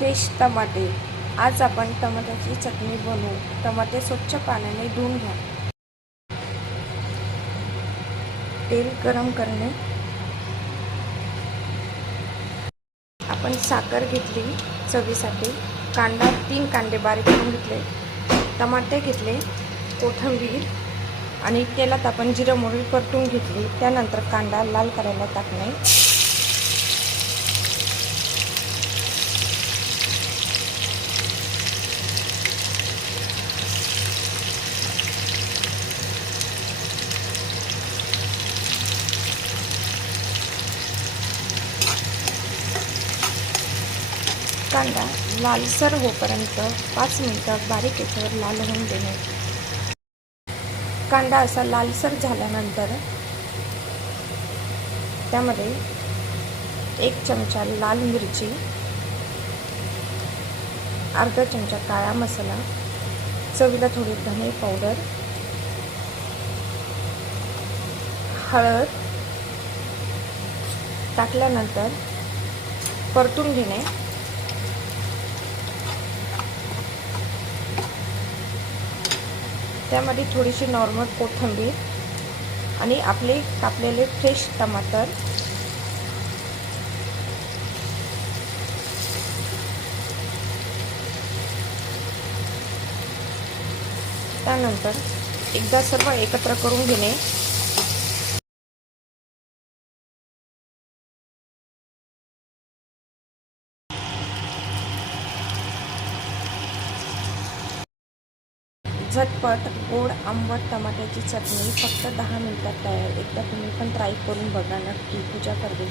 Fresh टमाटे। आज आपण टमाट्याची चटणी बनवू। टमाटे स्वच्छ पाण्याने धुवून घ्या। तेल गरम करणे। आपण साखर घेतली चवीसाठी, कांदा 3 कांदे बारीक करून घेतले, टमाटे घेतले, कोथिंबीर आणि तेलात आपण जिरे मोहरी परतून घेतली। त्यानंतर कांदा लाल करायला टाकणे। कांदा लालसर होईपर्यंत 5 मिनिटं बारीक याच्यावर लाल होऊन देणे। कांदा असा लालसर झाल्यानंतर त्यामध्ये 1 चमचा लाल मिरची, अर्धा चमचा काळा मसाला, चवीला थोडी धने पावडर, हळद टाकल्यानंतर परतून घेणे। त्यामध्ये थोडीशी नॉर्मल कोथिंबीर आणि आपले कापलेले फ्रेश टमाटर, त्यानंतर एकदा सर्व एकत्र करून घेणे। झटपट गोड आंबट टमाट्याची चटणी फक्त 10 मिनिटात तयार। एकदा तुम्ही पण ट्राय करून बघा नक्की। पूजा करते।